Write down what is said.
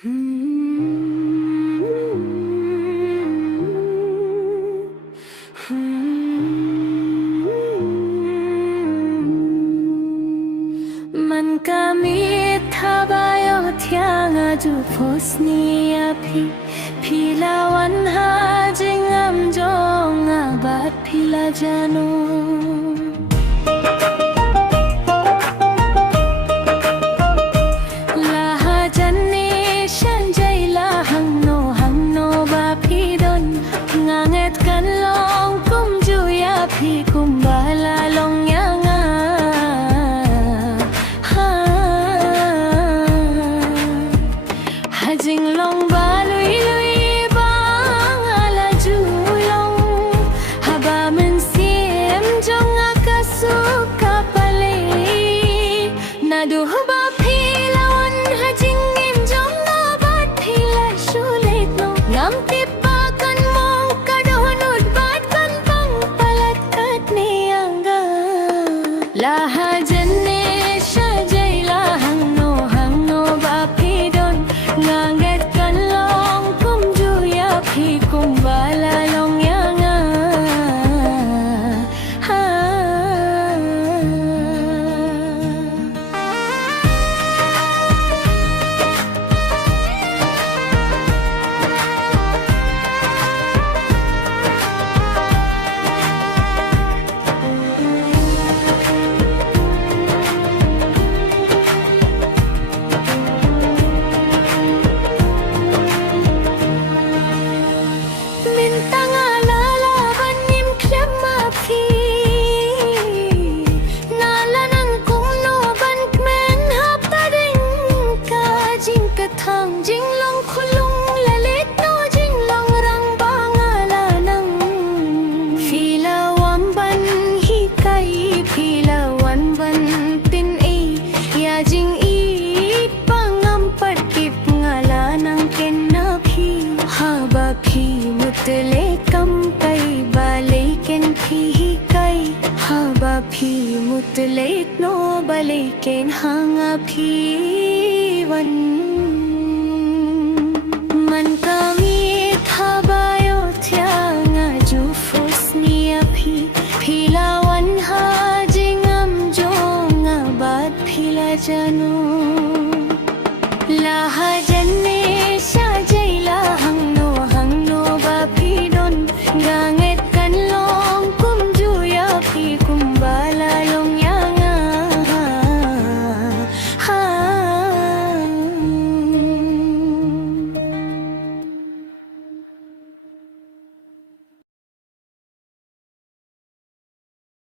Man kami tabayo tiang aju posnia pilawan hajing amjong abat pila jano Hajing long ba lui bang ala julong haba men siem jong akasuk kapale nadu haba pilawan hajing im jong abat pila sulit no ngam tipakan mong kadohnud bat kan pang palat kat niangga la hajan ne sajai la hang no ba pidon nganget kan long kum juya phi kum bala long yanga ha thang jing long khulung la let no jing long rang bangala nang phila wan ban hi kai phila wan ban tin e ya jing e pangam patip ngala nang ken na phi ha ba phi mutle kam kai bale ken phi kai ha ba phi mutle no bale ken hanga phi wan Man kami tabayo tiang aju fosnia pilawan hajing amjong abat pila jano la hajan